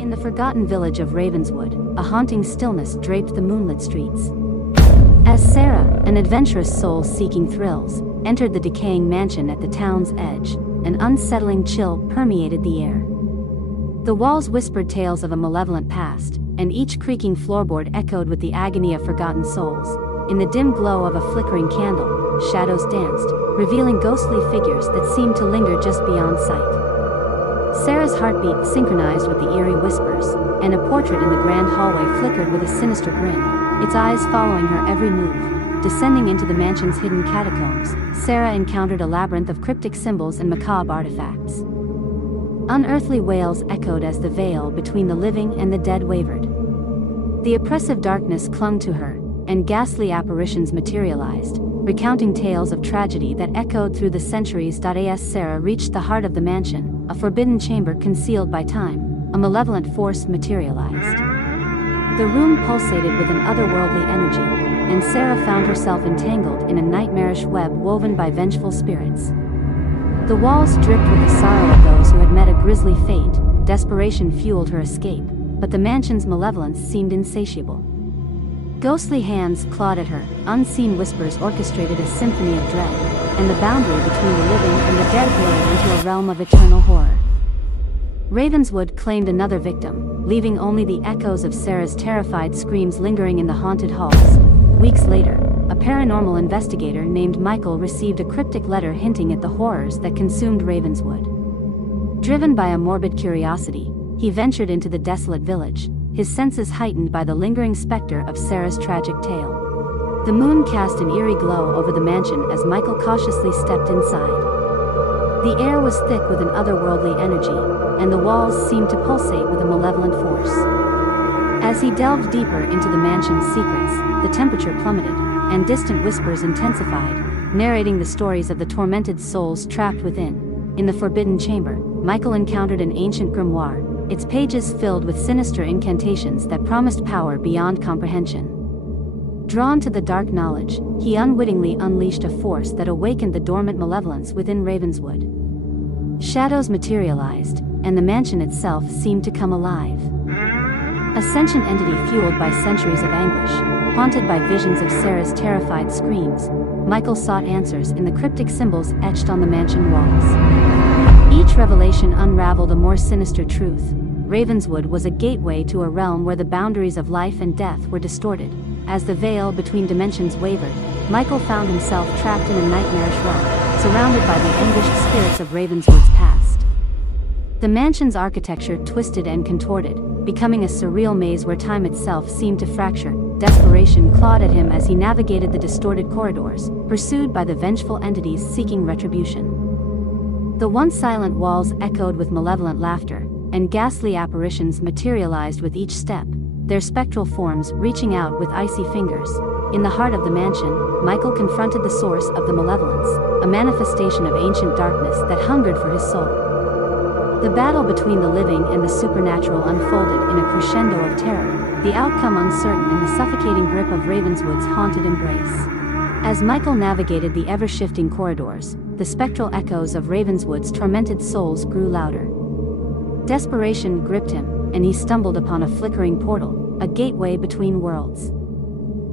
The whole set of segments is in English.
In the forgotten village of Ravenswood, a haunting stillness draped the moonlit streets. As Sarah, an adventurous soul seeking thrills, entered the decaying mansion at the town's edge, an unsettling chill permeated the air. The walls whispered tales of a malevolent past, and each creaking floorboard echoed with the agony of forgotten souls. In the dim glow of a flickering candle, shadows danced, revealing ghostly figures that seemed to linger just beyond sight. Sarah's heartbeat synchronized with the eerie whispers, and a portrait in the grand hallway flickered with a sinister grin, its eyes following her every move. Descending into the mansion's hidden catacombs, Sarah encountered a labyrinth of cryptic symbols and macabre artifacts. Unearthly wails echoed as the veil between the living and the dead wavered. The oppressive darkness clung to her, and ghastly apparitions materialized, recounting tales of tragedy that echoed through the centuries. As Sarah reached the heart of the mansion, a forbidden chamber concealed by time, a malevolent force materialized. The room pulsated with an otherworldly energy, and Sarah found herself entangled in a nightmarish web woven by vengeful spirits. The walls dripped with the sorrow of those who had met a grisly fate. Desperation fueled her escape, but the mansion's malevolence seemed insatiable. Ghostly hands clawed at her, unseen whispers orchestrated a symphony of dread, and the boundary between the living and the dead blurred into a realm of eternal horror. Ravenswood claimed another victim, leaving only the echoes of Sarah's terrified screams lingering in the haunted halls. Weeks later, a paranormal investigator named Michael received a cryptic letter hinting at the horrors that consumed Ravenswood. Driven by a morbid curiosity, he ventured into the desolate village, his senses heightened by the lingering specter of Sarah's tragic tale. The moon cast an eerie glow over the mansion as Michael cautiously stepped inside. The air was thick with an otherworldly energy, and the walls seemed to pulsate with a malevolent force. As he delved deeper into the mansion's secrets, the temperature plummeted, and distant whispers intensified, narrating the stories of the tormented souls trapped within. In the forbidden chamber, Michael encountered an ancient grimoire, its pages filled with sinister incantations that promised power beyond comprehension. Drawn to the dark knowledge, he unwittingly unleashed a force that awakened the dormant malevolence within Ravenswood. Shadows materialized, and the mansion itself seemed to come alive. A sentient entity fueled by centuries of anguish, haunted by visions of Sarah's terrified screams, Michael sought answers in the cryptic symbols etched on the mansion walls. Each revelation unraveled a more sinister truth. Ravenswood was a gateway to a realm where the boundaries of life and death were distorted. As the veil between dimensions wavered, Michael found himself trapped in a nightmarish realm, surrounded by the anguished spirits of Ravenswood's past. The mansion's architecture twisted and contorted, becoming a surreal maze where time itself seemed to fracture. Desperation clawed at him as he navigated the distorted corridors, pursued by the vengeful entities seeking retribution. The once silent walls echoed with malevolent laughter, and ghastly apparitions materialized with each step, their spectral forms reaching out with icy fingers. In the heart of the mansion, Michael confronted the source of the malevolence, a manifestation of ancient darkness that hungered for his soul. The battle between the living and the supernatural unfolded in a crescendo of terror, the outcome uncertain in the suffocating grip of Ravenswood's haunted embrace. As Michael navigated the ever-shifting corridors, the spectral echoes of Ravenswood's tormented souls grew louder. Desperation gripped him, and he stumbled upon a flickering portal, a gateway between worlds.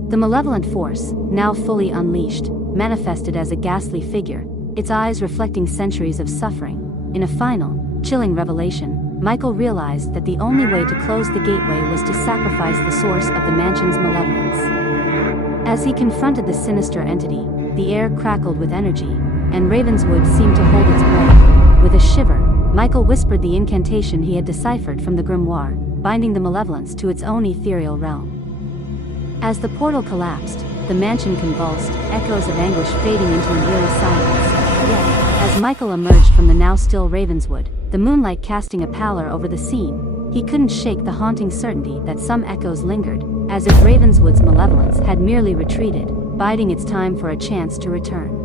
The malevolent force, now fully unleashed, manifested as a ghastly figure, its eyes reflecting centuries of suffering. In a final, chilling revelation, Michael realized that the only way to close the gateway was to sacrifice the source of the mansion's malevolence. As he confronted the sinister entity, the air crackled with energy, and Ravenswood seemed to hold its breath. With a shiver, Michael whispered the incantation he had deciphered from the grimoire, binding the malevolence to its own ethereal realm. As the portal collapsed, the mansion convulsed, echoes of anguish fading into an eerie silence. Yet, as Michael emerged from the now still Ravenswood, the moonlight casting a pallor over the scene, he couldn't shake the haunting certainty that some echoes lingered, as if Ravenswood's malevolence had merely retreated, biding its time for a chance to return.